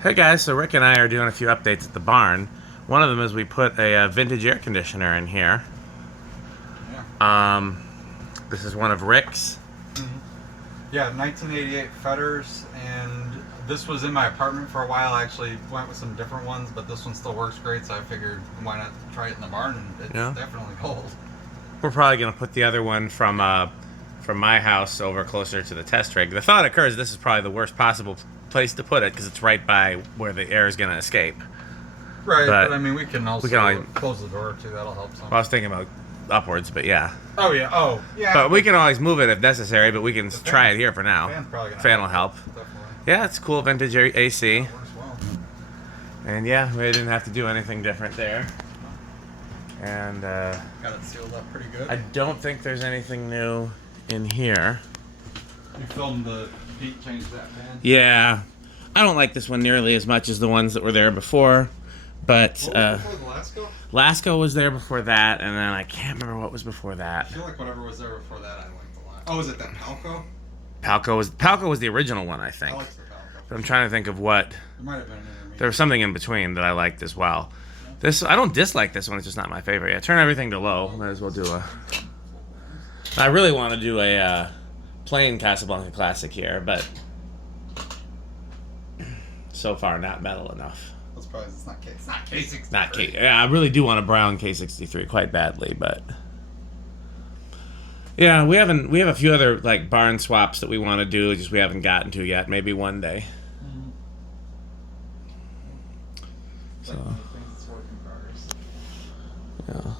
Hey guys, so Rick and I are doing a few updates at the barn. One of them is we put a vintage air conditioner in here. Yeah. This is one of Rick's. Yeah, 1988 Fetters, and this was in my apartment for a while. I actually went with some different ones, but this one still works great, so I figured why not try it in the barn, and it's definitely cold. We're probably going to put the other one from my house over closer to the test rig. The thought occurs this is probably the worst possible place to put it because it's right by where the air is going to escape. Right, but I mean, we can also close the door too. That'll help some. Well, I was thinking about upwards, but yeah. Oh yeah. But we can always move it if necessary. But we can try it here for now. Fan will help. Definitely. Yeah, it's cool vintage AC. Works well. And yeah, we didn't have to do anything different there. And got it sealed up pretty good. I don't think there's anything new in here. You filmed the heat change that fan? Yeah, I don't like this one nearly as much as the ones that were there before. But what was before the Lasco? Lasco was there before that, and then I can't remember what was before that. I feel like whatever was there before that I liked a lot. Oh, was it that Palco? Palco was the original one, I think. I liked the Palco. But I'm trying to think of what. There might have been an intermediate. There was something in between that I liked as well. This I don't dislike this one. It's just not my favorite. Yeah, turn everything to low. Might as well do a. I really want to do a plain Casablanca Classic here, but so far not metal enough. I'm surprised it's not K. It's not K63. Not K. Yeah, I really do want a brown K63 quite badly, but yeah, we have a few other like barn swaps that we want to do, just we haven't gotten to yet. Maybe one day. So. Yeah.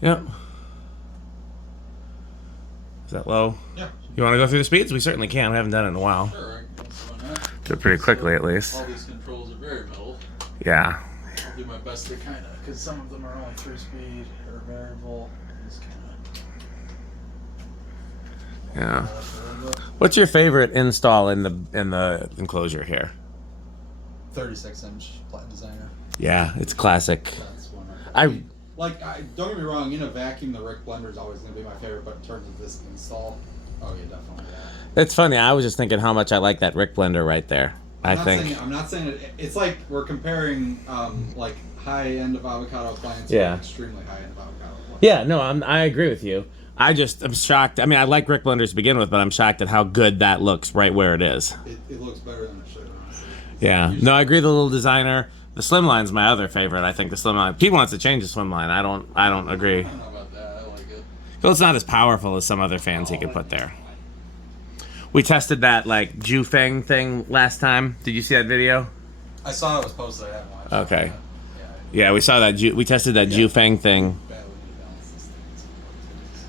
Yep. Is that low? Yeah. You want to go through the speeds? We certainly can. We haven't done it in a while. Sure, I can also run that. Do it pretty quickly, at least. All these controls are very metal. Yeah. I'll do my best to kind of, because some of them are only 3-speed or variable. Just kind Yeah. of. What's your favorite install in the enclosure here? 36-inch Platinum Designer. Yeah, it's classic. That's one. Don't get me wrong. In a vacuum, the Rick blender is always going to be my favorite. But in terms of this install, oh yeah, definitely. Yeah. It's funny. I was just thinking how much I like that Rick blender right there. I'm not saying it. It's like we're comparing like high end of avocado plants. Yeah. With extremely high end of avocado plants. Yeah. No, I agree with you. I'm shocked. I mean, I like Rick blenders to begin with, but I'm shocked at how good that looks right where it is. It looks better than it should, honestly. Yeah. No, I agree. The little designer. The Slimline's my other favorite. I think the Slimline. Pete wants to change the Slimline. I don't agree. I don't know about that. I like it. Well, it's not as powerful as some other fans he could put there. We tested that like Jufeng thing last time. Did you see that video? I saw it was posted. I haven't watched it. Okay. Yeah, we saw that. We tested that Jufeng thing.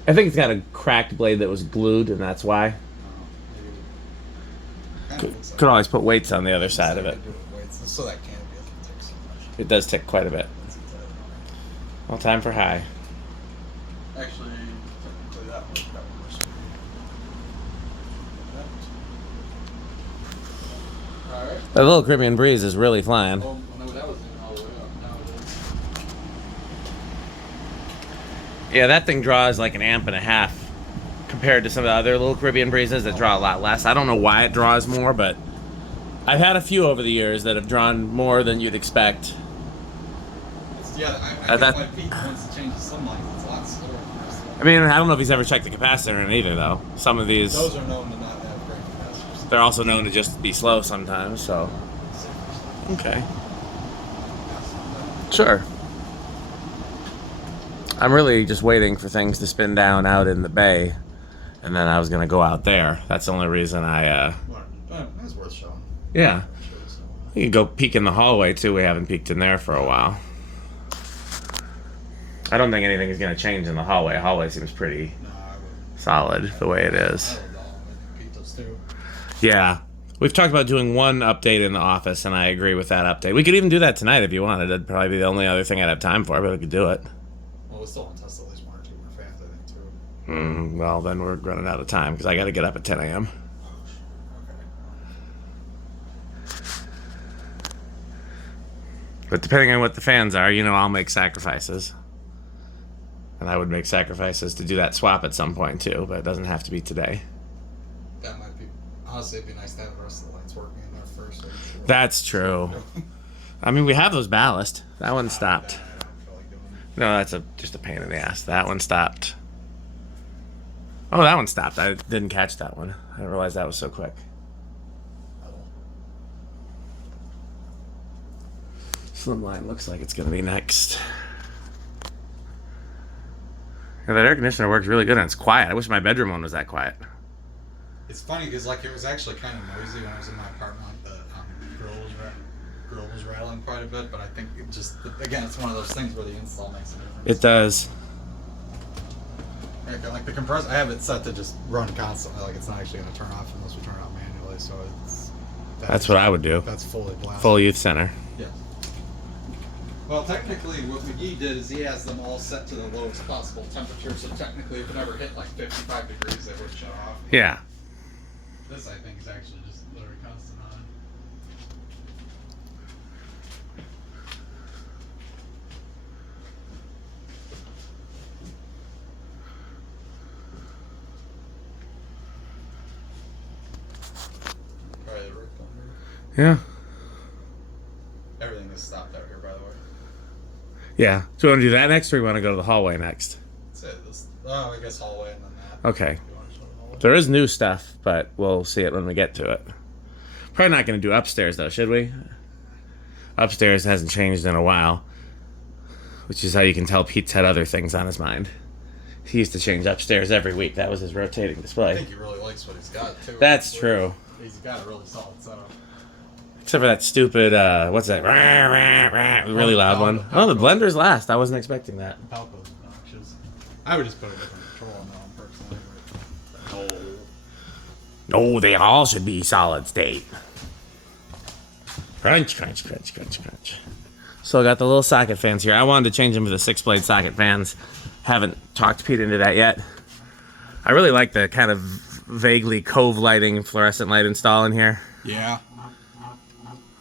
I think it's got a cracked blade that was glued, and that's why. Could always put weights on the other side of it. So that canopy doesn't tick so much. It does tick quite a bit. Well, time for high. Actually, technically that one works. Alright. The little Caribbean breeze is really flying. Oh, no, that wasn't all the way up. Now it is. Yeah, that thing draws like an amp and a half compared to some of the other little Caribbean breezes that draw a lot less. I don't know why it draws more, but I've had a few over the years that have drawn more than you'd expect. Yeah, I think why Pete wants to change the Slimline. It's a lot slower. I mean, I don't know if he's ever checked the capacitor in it either, though. Some of these, Those are known to not have great capacitors. they're also known to just be slow sometimes, so. Okay. Sure. I'm really just waiting for things to spin down out in the bay, and then I was going to go out there. That's the only reason That's worth showing. Yeah. You can go peek in the hallway, too. We haven't peeked in there for a while. I don't think anything is going to change in the hallway. The hallway seems pretty solid the way it is. Yeah. We've talked about doing one update in the office, and I agree with that update. We could even do that tonight if you wanted. That'd probably be the only other thing I'd have time for, but we could do it. Well, we still want to test at least one or two more fans, I think, too. Well, then we're running out of time because I got to get up at 10 a.m. But depending on what the fans are, I'll make sacrifices. And I would make sacrifices to do that swap at some point, too, but it doesn't have to be today. That might be Honestly, it'd be nice to have the rest of the lights working in there first. So That's true. I mean, we have those ballast. That one stopped. I don't feel like doing it. No, that's just a pain in the ass. That one stopped. Oh, that one stopped. I didn't catch that one. I didn't realize that was so quick. Slimline looks like it's going to be next. Yeah, that air conditioner works really good and it's quiet. I wish my bedroom one was that quiet. It's funny because like it was actually kind of noisy when I was in my apartment. Like the grill was rattling quite a bit, but I think it just again it's one of those things where the install makes a difference. It does. Like the compressor, I have it set to just run constantly. Like it's not actually going to turn off unless we turn it on manually. So That's what I would do. That's fully blasted. Full youth center. Yeah. Well, technically, what McGee did is he has them all set to the lowest possible temperature. So technically, if it ever hit like 55 degrees, they would shut off. Yeah. This, I think, is actually just literally constant on. Probably the RickConditioner. Yeah. Everything is stopped out here, by the way. Yeah. So we want to do that next, or we want to go to the hallway next? That's it. I guess hallway and then that. Okay. You want to show the hallway? There is new stuff, but we'll see it when we get to it. Probably not going to do upstairs, though, should we? Upstairs hasn't changed in a while, which is how you can tell Pete's had other things on his mind. He used to change upstairs every week. That was his rotating I display. think he really likes what he's got, too. That's true. He's got a really solid setup. Except for that stupid, what's that? Really loud one. Oh, the blender's last. I wasn't expecting that. Palco's obnoxious. I would just put a different control on that one personally. No, they all should be solid state. Crunch, crunch, crunch, crunch, crunch. So I got the little socket fans here. I wanted to change them to the 6-blade socket fans. Haven't talked Pete into that yet. I really like the kind of vaguely cove lighting fluorescent light install in here. Yeah.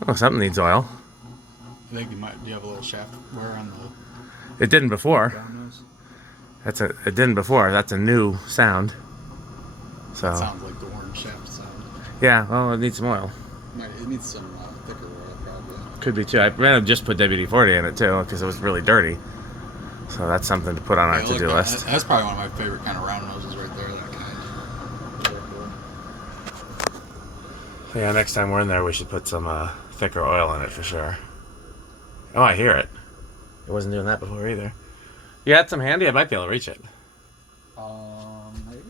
Oh, something needs oil. I think you might. Do you have a little shaft wear on the It didn't before. ground nose? It didn't before. That's a new sound. So Sounds like the orange shaft sound. yeah, well, it needs some oil. It needs some thicker oil, probably. Could be too. I ran to just put WD-40 in it too because it was really dirty. So that's something to put on our to-do list. That's probably one of my favorite kind of round noses right there. That kind. Yeah, next time we're in there, we should put some thicker oil in it for sure. Oh, I hear it. It wasn't doing that before either. You had some handy? I might be able to reach it. Maybe.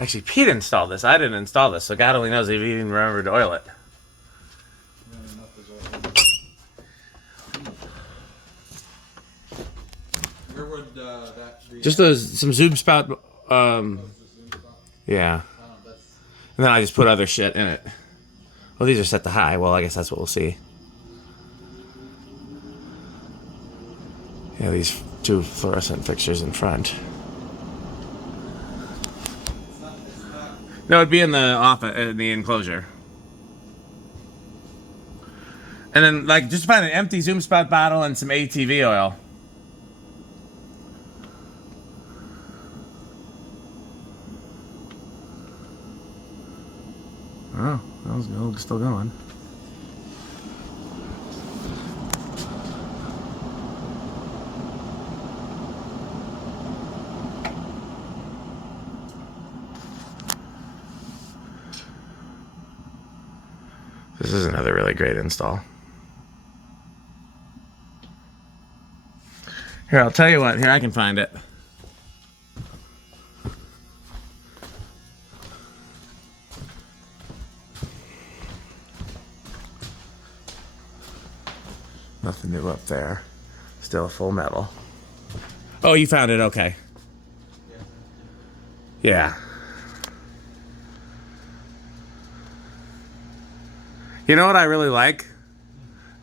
Actually, Pete installed this. I didn't install this, so God only knows if he even remembered to oil it. Where would that be? Just some zoom spout. Yeah. And then I just put other shit in it. Well, these are set to high. Well, I guess that's what we'll see. Yeah, these two fluorescent fixtures in front. No, it'd be in the office, in the enclosure. And then, like, just find an empty zoom spout bottle and some ATV oil. Oh, that was still going. This is another really great install. Here, I'll tell you what. Here, I can find it. Nothing new up there. Still full metal. Oh, you found it. Okay. Yeah. You know what I really like?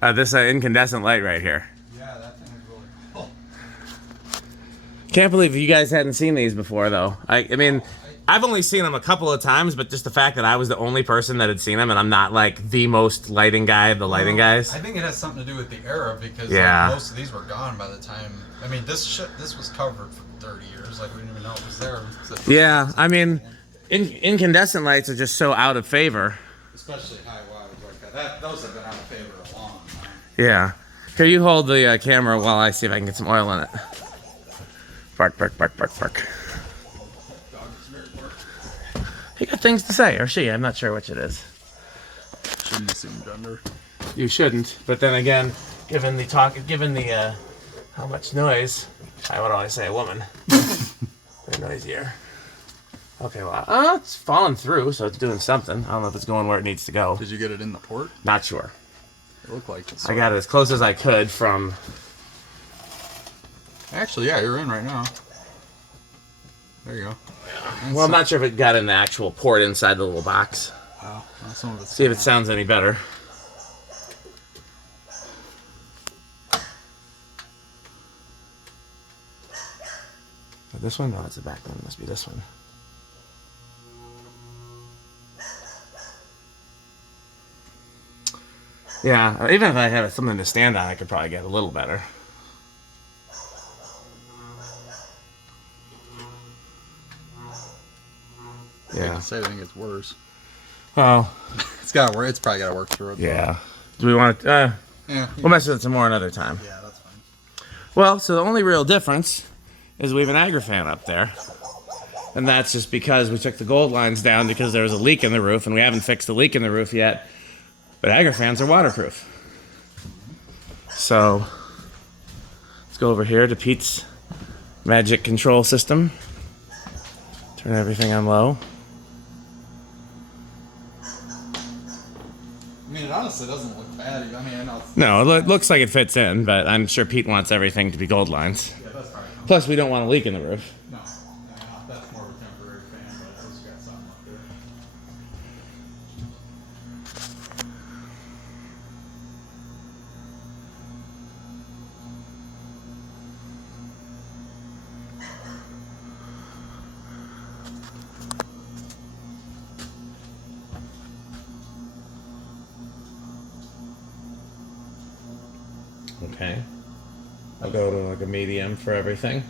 This incandescent light right here. Yeah, that thing is really cool. Can't believe you guys hadn't seen these before, though. I mean, I've only seen them a couple of times, but just the fact that I was the only person that had seen them, and I'm not like the most lighting guy of the lighting guys. I think it has something to do with the era because Yeah. most of these were gone by the time. I mean, this was covered for 30 years. Like we didn't even know it was there. Yeah, I mean, incandescent lights are just so out of favor. Especially high wattage like that. Those have been out of favor a long time. Yeah. Here, you hold the camera while I see if I can get some oil in it. Bark, bark, bark, bark, bark. Dog is very bark. He got things to say, or she. I'm not sure which it is. Shouldn't assume gender. You shouldn't, but then again, given the how much noise, I would always say a woman. They're noisier. Okay, well, it's falling through, so it's doing something. I don't know if it's going where it needs to go. Did you get it in the port? Not sure. It looked like it. I got it as close as I could from... Actually, yeah, you're in right now. There you go. Yeah. Well, I'm not sure if it got in the actual port inside the little box. Wow. Well, some of it's See if it sounds any better. This one? No, it's the back one. It must be this one. Yeah, even if I had something to stand on, I could probably get a little better. Yeah. I say I think it's worse. Oh. It's got to work. It's probably got to work through it. Yeah. Do we want to... yeah. We'll mess with it some more another time. Yeah, that's fine. Well, so the only real difference is we have an agrifan up there. And that's just because we took the gold lines down because there was a leak in the roof, and we haven't fixed the leak in the roof yet. But agrifans are waterproof. So, let's go over here to Pete's magic control system. Turn everything on low. I mean, it honestly doesn't look bad. I mean, I know it's... No, it looks like it fits in, but I'm sure Pete wants everything to be gold lines. Yeah, that's fine. Plus, we don't want a leak in the roof. No, that's more of a temporary fan, but I just got something up there. Okay. I'll go to like a medium for everything.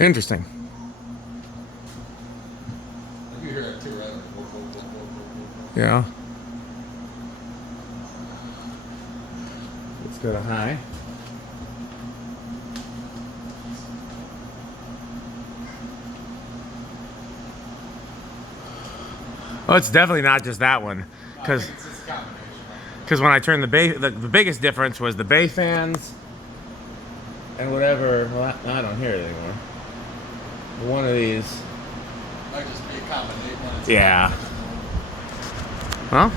Interesting. You hear it too, right? Yeah. Let's go to high. Oh, it's definitely not just that one, because when I turned the biggest difference was the bay fans and whatever. Well, I don't hear it anymore. One of these. Might just be a combination. Yeah. Well,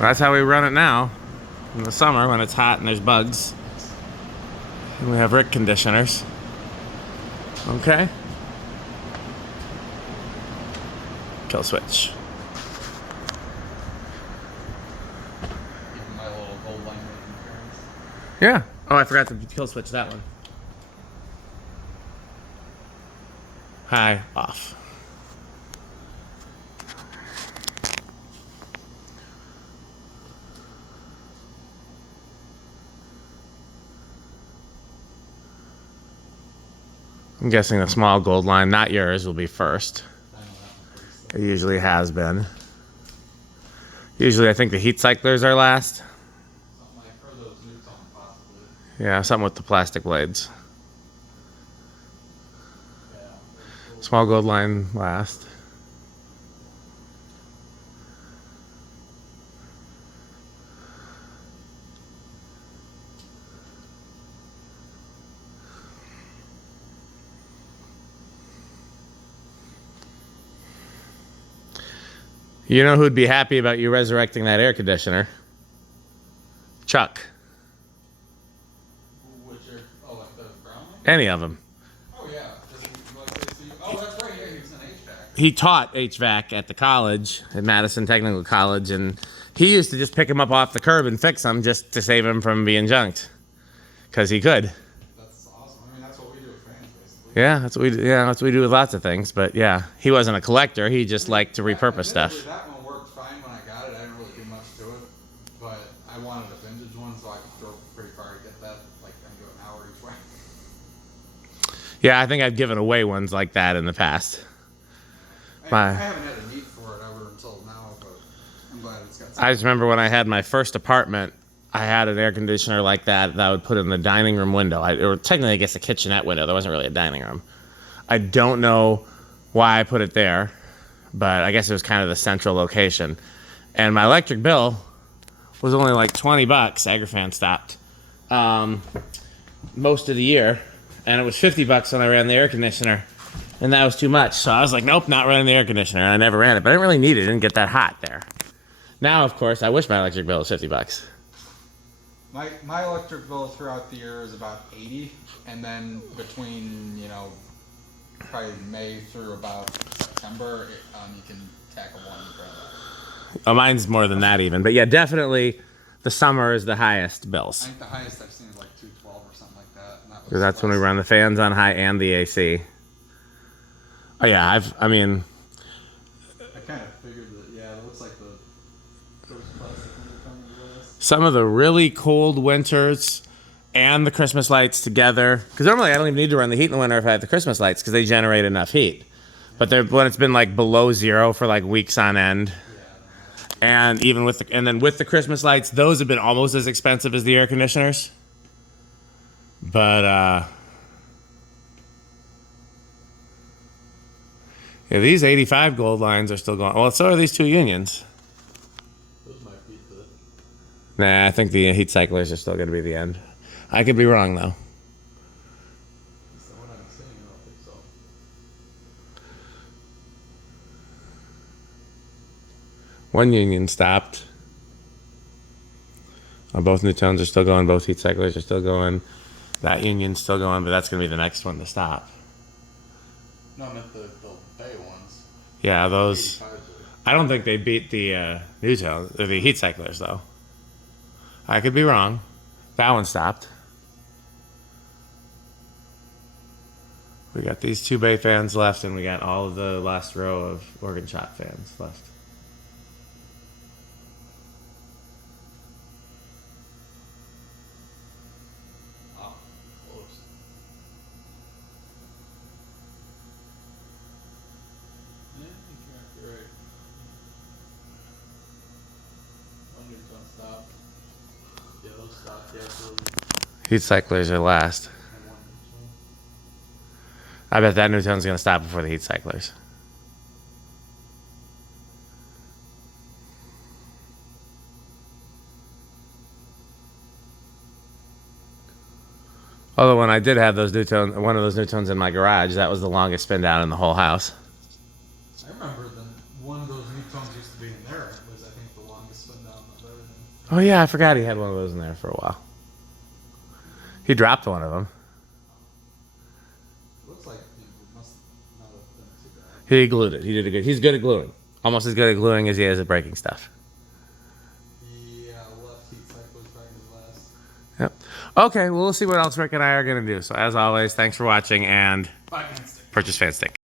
that's how we run it now. In the summer when it's hot and there's bugs. And we have RickConditioners. Okay. Kill switch. Even my little gold line interference. Yeah. Oh, I forgot to kill switch that one. High, off. I'm guessing the small gold line, not yours, will be first. It usually has been. Usually I think the heat cyclers are last. Yeah, something with the plastic blades. Small gold line last. You know who'd be happy about you resurrecting that air conditioner? Chuck. Which are, oh, like the brown one? Any of them. Oh, yeah. Oh, that's right. Yeah, he was an he taught HVAC at the college, at Madison Technical College, and he used to just pick them up off the curb and fix them just to save them from being junked, because he could. That's awesome. I mean, that's what we do with fans, basically. Yeah, that's what we do. Yeah, that's what we do with lots of things. But yeah, he wasn't a collector. He just liked to repurpose stuff. That one worked fine when I got it. I didn't really do much to it, but I wanted a vintage one so I could throw pretty far to get that. Like I can go an hour each way. Yeah, I think I've given away ones like that in the past. I haven't had a need for it ever until now, but I'm glad it's got. I just remember when I had my first apartment, I had an air conditioner like that I would put in the dining room window. Or technically, I guess a kitchenette window. There wasn't really a dining room. I don't know why I put it there, but I guess it was kind of the central location. And my electric bill was only like $20. Agrifan stopped most of the year, and it was $50 when I ran the air conditioner, and that was too much. So I was like, nope, not running the air conditioner. And I never ran it, but I didn't really need it. It didn't get that hot there. Now, of course, I wish my electric bill was $50. My electric bill throughout the year is about 80, and then between probably May through about September, you can tack a 1 for that. Oh, mine's more than that even, but yeah, definitely the summer is the highest bills. I think the highest I've seen is like 212 or something like that. And Because that's when we run the fans on high and the AC. Oh yeah, I kind of figured that. Yeah, it looks like the first plastic when you come to this. Some of the really cold winters and the Christmas lights together. Because normally I don't even need to run the heat in the winter if I have the Christmas lights because they generate enough heat. But when it's been like below zero for like weeks on end, and even with the Christmas lights, those have been almost as expensive as the air conditioners. But yeah, these 85 gold lines are still going. Well, so are these two unions. Those might beat the. Nah, I think the heat cyclers are still going to be the end. I could be wrong though. Is that what I'm saying? I don't think so. One union stopped. Both new tones are still going. Both heat cyclers are still going. That union's still going, but that's going to be the next one to stop. No, I meant the bay ones. Yeah, those. 85s. I don't think they beat the new tones, or the heat cyclers though. I could be wrong. That one stopped. We got these two bay fans left, and we got all of the last row of organ shot fans left. Oh, close. Yeah, I think you're right. One new tone stopped. Yeah, those stopped. Yeah, so Heat cyclers are last. and one new tone. I bet that new tone's going to stop before the heat cyclers. Although when I did have those new tones, one of those new tones in my garage, that was the longest spin down in the whole house. I remember one of those new tones used to be in there. It was, I think, the longest spin down of everything. Oh yeah, I forgot he had one of those in there for a while. He dropped one of them. Looks like it must not have been too bad. He glued it. He did a good. He's good at gluing. Almost as good at gluing as he is at breaking stuff. Yeah, left heat cycle is probably the last. Yep. Okay, well, we'll see what else Rick and I are going to do. So as always, thanks for watching and Bye, man. purchase fan stick.